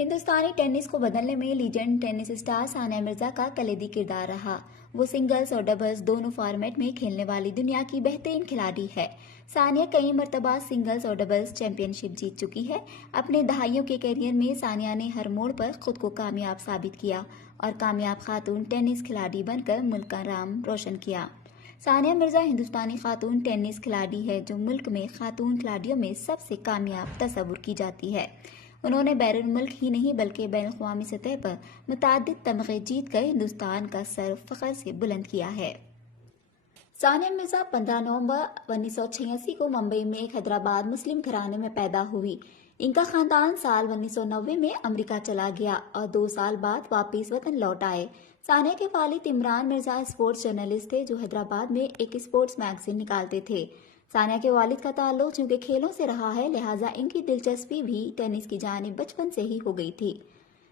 ہندوستانی ٹینس کو بدلنے میں legend tennis star Sania Mirza کا کلیدی کردار رہا۔ وہ سنگلز اور ڈبلز دونوں فارمیٹ میں کھیلنے والی دنیا کی بہترین کھلاڑی ہے۔ ثانیہ کئی مرتبہ سنگلز اور ڈبلز چیمپئن شپ جیت چکی ہے۔ اپنے دہائیوں کے کیریئر میں ثانیہ نے ہر موڑ پر خود کو کامیاب ثابت کیا اور کامیاب خاتون ٹینس کھلاڑی بن کر ملک کا نام روشن کیا۔ ثانیہ مرزا ہندوستانی خاتون ٹینس کھلاڑی ہے جو ملک میں خاتون کھلاڑیوں میں سب سے کامیاب تصور کی جاتی ہے۔ انہوں نے بیرون ملک ہی نہیں بلکہ بین الاقوامی سطح پر متعدد تمغے جیت کر ہندوستان کا سر فخر سے بلند کیا ہے۔ ثانیہ مرزا 15 نومبر 1986 کو ممبئی میں ایک حیدرآباد مسلم گھرانے میں پیدا ہوئی۔ ان کا خاندان سال 1990 میں امریکہ چلا گیا اور 2 سال بعد واپس وطن لوٹ آئے۔ ثانیہ کے والد عمران مرزا اسپورٹس جرنلسٹ تھے جو حیدرآباد میں ایک اسپورٹس میگزین نکالتے تھے۔ ثانیہ کے والد کا تعلق چونکہ کھیلوں سے رہا ہے لہٰذا ان کی دلچسپی بھی ٹینس کی جانب بچپن سے ہی ہو گئی تھی۔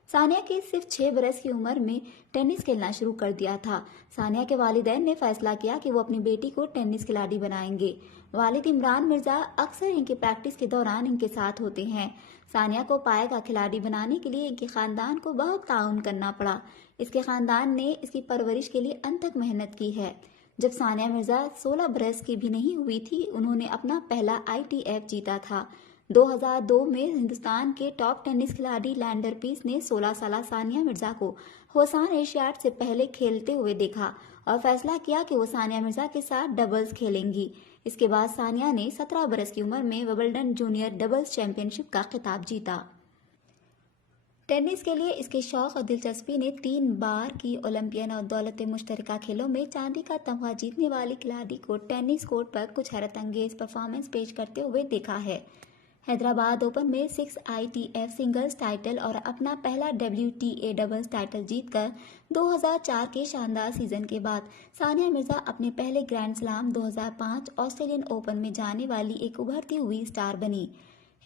ثانیہ کی صرف 6 برس کی عمر میں ٹینس کھیلنا شروع کر دیا تھا۔ ثانیہ کے والدین نے فیصلہ کیا کہ وہ اپنی بیٹی کو ٹینس کھلاڑی بنائیں گے۔ والد عمران مرزا اکثر ان کی پریکٹس کے دوران ان کے ساتھ ہوتے ہیں۔ ثانیہ کو پائے گا کھلاڑی بنانے کے لیے ان کے خاندان کو بہت تعاون کرنا پڑا۔ اس کے خاندان نے اس کی پرورش کے لیے انتھک محنت کی ہے۔ جب ثانیہ مرزا 16 برس کی بھی نہیں ہوئی تھی انہوں نے اپنا پہلا ITF جیتا تھا۔ 2002 میں ہندوستان کے ٹاپ ٹینس کھلاڑی لینڈر پیس نے 16 سالہ ثانیہ مرزا کو ہوسان ایشیاڈ سے پہلے کھیلتے ہوئے دیکھا اور فیصلہ کیا کہ وہ ثانیہ مرزا کے ساتھ ڈبلز کھیلیں گی۔ اس کے بعد ثانیہ نے 17 برس کی عمر میں ومبلڈن جونیئر ڈبلز چیمپئن شپ کا خطاب جیتا۔ ٹینس کے لیے اس کے شوق اور دلچسپی نے 3 بار کی اولمپئن اور دولت مشترکہ کھیلوں میں چاندی کا تمغہ جیتنے والی کھلاڑی کو ٹینس کورٹ پر کچھ حیرت انگیز پرفارمنس پیش کرتے ہوئے دیکھا ہے۔ حیدرآباد اوپن میں 6 ITF سنگلز ٹائٹل اور اپنا پہلا WTA ڈبلز ٹائٹل جیت کر 2004 کے شاندار سیزن کے بعد ثانیہ مرزا اپنے پہلے گرینڈ سلام 2005 آسٹریلین اوپن میں جانے والی ایک ابھرتی ہوئی اسٹار بنی۔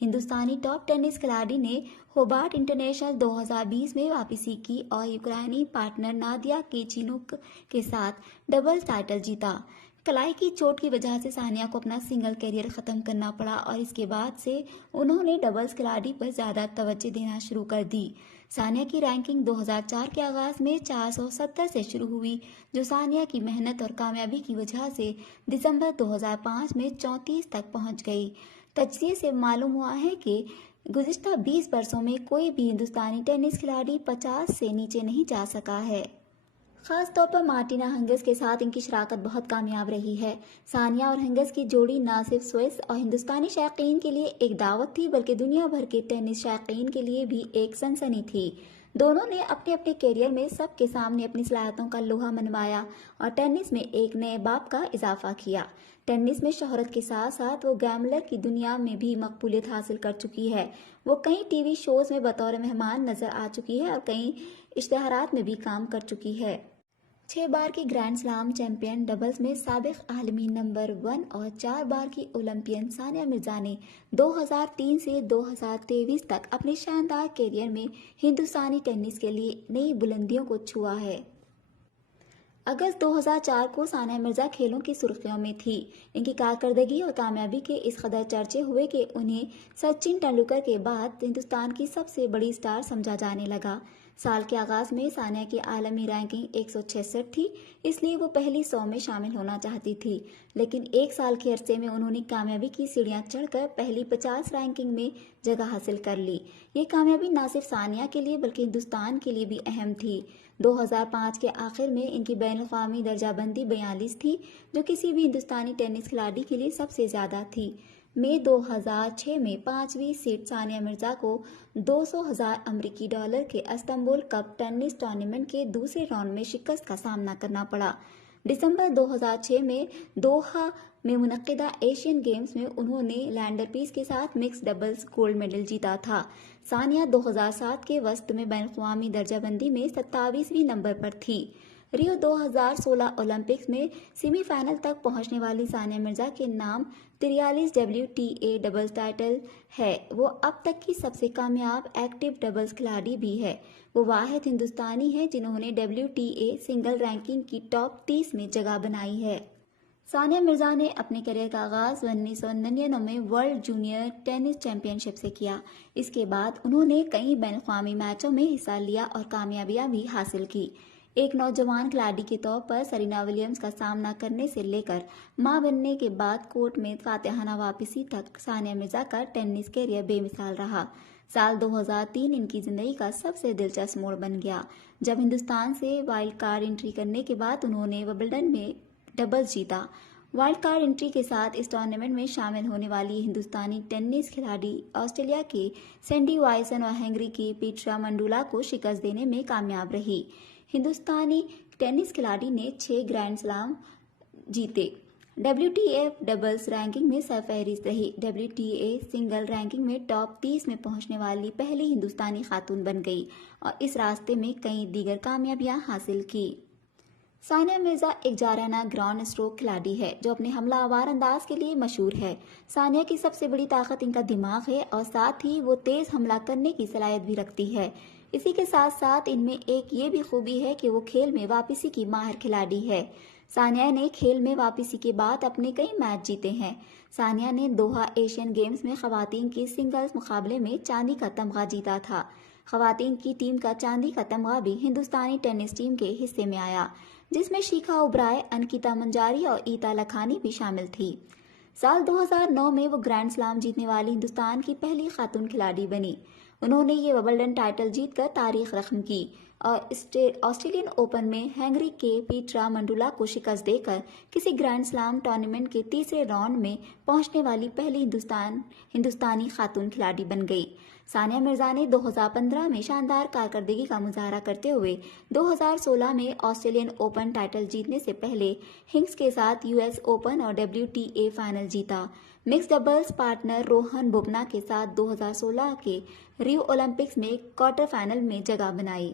ہندوستانی ٹاپ ٹینس کھلاڑی نے ہوبارٹ انٹرنیشنل 2020 میں واپسی کی اور یوکرائنی پارٹنر نادیا کیچینوک کے ساتھ ڈبلز ٹائٹل جیتا۔ کلائی کی چوٹ کی وجہ سے ثانیہ کو اپنا سنگل کیریئر ختم کرنا پڑا اور اس کے بعد سے انہوں نے ڈبلز کھلاڑی پر زیادہ توجہ دینا شروع کر دی۔ ثانیہ کی رینکنگ 2004 کے آغاز میں 470 سے شروع ہوئی جو ثانیہ کی محنت اور کامیابی کی وجہ سے دسمبر 2005 میں 34 تک پہنچ گئی۔ تجزیے سے معلوم ہوا ہے کہ گزشتہ 20 برسوں میں کوئی بھی ہندوستانی ٹینس کھلاڑی 50 سے نیچے نہیں جا سکا ہے۔ خاص طور پر مارٹینا ہنگس کے ساتھ ان کی شراکت بہت کامیاب رہی ہے۔ ثانیہ اور ہنگس کی جوڑی نہ صرف سوئس اور ہندوستانی شائقین کے لیے ایک دعوت تھی بلکہ دنیا بھر کے ٹینس شائقین کے لیے بھی ایک سنسنی تھی۔ دونوں نے اپنے اپنے کیریئر میں سب کے سامنے اپنی صلاحیتوں کا لوہا منوایا اور ٹینس میں ایک نئے باب کا اضافہ کیا۔ ٹینس میں شہرت کے ساتھ ساتھ وہ گیملر کی دنیا میں بھی مقبولیت حاصل کر چکی ہے۔ وہ کئی ٹی وی شوز میں بطور مہمان نظر آ چکی ہے اور کئی اشتہارات میں بھی کام کر چکی ہے۔ 6 بار کی گرینڈ سلام چیمپئن ڈبلز میں سابق عالمی نمبر 1 اور 4 بار کی اولمپئن ثانیہ مرزا نے 2003 سے 2023 تک اپنے شاندار کیریئر میں ہندوستانی ٹینس کے لیے نئی بلندیوں کو چھوا ہے۔ اگست 2004 کو ثانیہ مرزا کھیلوں کی سرخیوں میں تھی۔ ان کی کارکردگی اور کامیابی کے اس قدر چرچے ہوئے کہ انہیں سچن ٹنڈولکر کے بعد ہندوستان کی سب سے بڑی اسٹار سمجھا جانے لگا۔ سال کے آغاز میں ثانیہ کی عالمی رینکنگ 166 تھی، اس لیے وہ پہلی 100 میں شامل ہونا چاہتی تھی، لیکن 1 سال کے عرصے میں انہوں نے کامیابی کی سیڑھیاں چڑھ کر پہلی 50 رینکنگ میں جگہ حاصل کر لی۔ یہ کامیابی نہ صرف ثانیہ کے لیے بلکہ ہندوستان کے لیے بھی اہم تھی۔ 2005 کے آخر میں ان کی بین الاقوامی درجہ بندی 42 تھی جو کسی بھی ہندوستانی ٹینس کھلاڑی کے لیے سب سے زیادہ تھی۔ مئی 2006 میں 5ویں سیڈ ثانیہ مرزا کو $200,000 امریکی کے استنبول کپ ٹینس ٹورنامنٹ کے دوسرے راؤنڈ میں شکست کا سامنا کرنا پڑا۔ دسمبر 2006 میں دوحہ میں منعقدہ ایشین گیمز میں انہوں نے لینڈر پیس کے ساتھ مکس ڈبلز گولڈ میڈل جیتا تھا۔ ثانیہ 2007 کے وسط میں بین الاقوامی درجہ بندی میں 27ویں نمبر پر تھی۔ ریو 2016 اولمپکس میں سیمی فائنل تک پہنچنے والی ثانیہ مرزا کے نام 43 WTA ڈبلز ٹائٹل ہے۔ وہ اب تک کی سب سے کامیاب ایکٹیو ڈبلز کھلاڑی بھی ہے۔ وہ واحد ہندوستانی ہے جنہوں نے WTA سنگل رینکنگ کی ٹاپ 30 میں جگہ بنائی ہے۔ ثانیہ مرزا نے اپنے کیریئر کا آغاز 1999 میں ورلڈ جونیئر ٹینس چیمپئن شپ سے کیا۔ اس کے بعد انہوں نے کئی بین الاقوامی میچوں میں حصہ لیا اور کامیابیاں بھی حاصل کی۔ ایک نوجوان کھلاڑی کے طور پر سرینا ولیمز کا سامنا کرنے سے لے کر ماں بننے کے بعد کورٹ میں فاتحانہ واپسی تک ثانیہ مرزا کا ٹینس کیریئر بے مثال رہا۔ سال 2003 ان کی زندگی کا سب سے دلچسپ موڑ بن گیا جب ہندوستان سے وائلڈ کارڈ انٹری کرنے کے بعد انہوں نے ومبلڈن میں ڈبلز جیتا۔ وائلڈ کارڈ انٹری کے ساتھ اس ٹورنامنٹ میں شامل ہونے والی ہندوستانی ٹینس کھلاڑی آسٹریلیا کے سینڈی وائسن اور ہنگری کی پیٹرا منڈولا کو شکست دینے میں کامیاب رہی۔ ہندوستانی ٹینس کھلاڑی نے 6 گرینڈ سلام جیتے۔ WTA ڈبلز رینکنگ میں سرفہرست رہی۔ WTA سنگل رینکنگ میں ٹاپ 30 میں پہنچنے والی پہلی ہندوستانی خاتون بن گئی اور اس راستے میں کئی دیگر کامیابیاں حاصل کی۔ ثانیہ مرزا ایک جارحانہ گراؤنڈ اسٹروک کھلاڑی ہے جو اپنے حملہ آور انداز کے لیے مشہور ہے۔ ثانیہ کی سب سے بڑی طاقت ان کا دماغ ہے اور ساتھ ہی وہ تیز حملہ کرنے کی صلاحیت بھی رکھتی ہے۔ اسی کے ساتھ ساتھ ان میں ایک یہ بھی خوبی ہے کہ وہ کھیل میں واپسی کی ماہر کھلاڑی ہے۔ ثانیہ نے کھیل میں واپسی کے بعد اپنے کئی میچ جیتے ہیں۔ ثانیہ نے دوحہ ایشین گیمز میں خواتین کے سنگلز مقابلے میں چاندی کا تمغہ جیتا تھا۔ خواتین کی ٹیم کا چاندی کا تمغہ بھی ہندوستانی ٹینس ٹیم کے حصے میں آیا، جس میں شیکھا اوبرائے، انکتا منجاری اور ایتا لکھانی بھی شامل تھی۔ سال 2009 میں وہ گرینڈ سلام جیتنے والی ہندوستان کی پہلی خاتون کھلاڑی بنی۔ انہوں نے یہ ومبلڈن ٹائٹل جیت کر تاریخ رقم کی اور آسٹریلین اوپن میں ہنگری کے پیٹرا منڈولا کو شکست دے کر کسی گرینڈ سلام ٹورنامنٹ کے تیسرے راؤنڈ میں پہنچنے والی پہلی ہندوستانی خاتون کھلاڑی بن گئی۔ ثانیہ مرزا نے 2015 میں شاندار کارکردگی کا مظاہرہ کرتے ہوئے 2016 میں آسٹریلین اوپن ٹائٹل جیتنے سے پہلے ہنگس کے ساتھ US اوپن اور WTA فائنل جیتا۔ Mix doubles partner Rohan Bopanna کے ساتھ 2016 کے ریو اولمپکس میں کوارٹر فائنل میں جگہ بنائی۔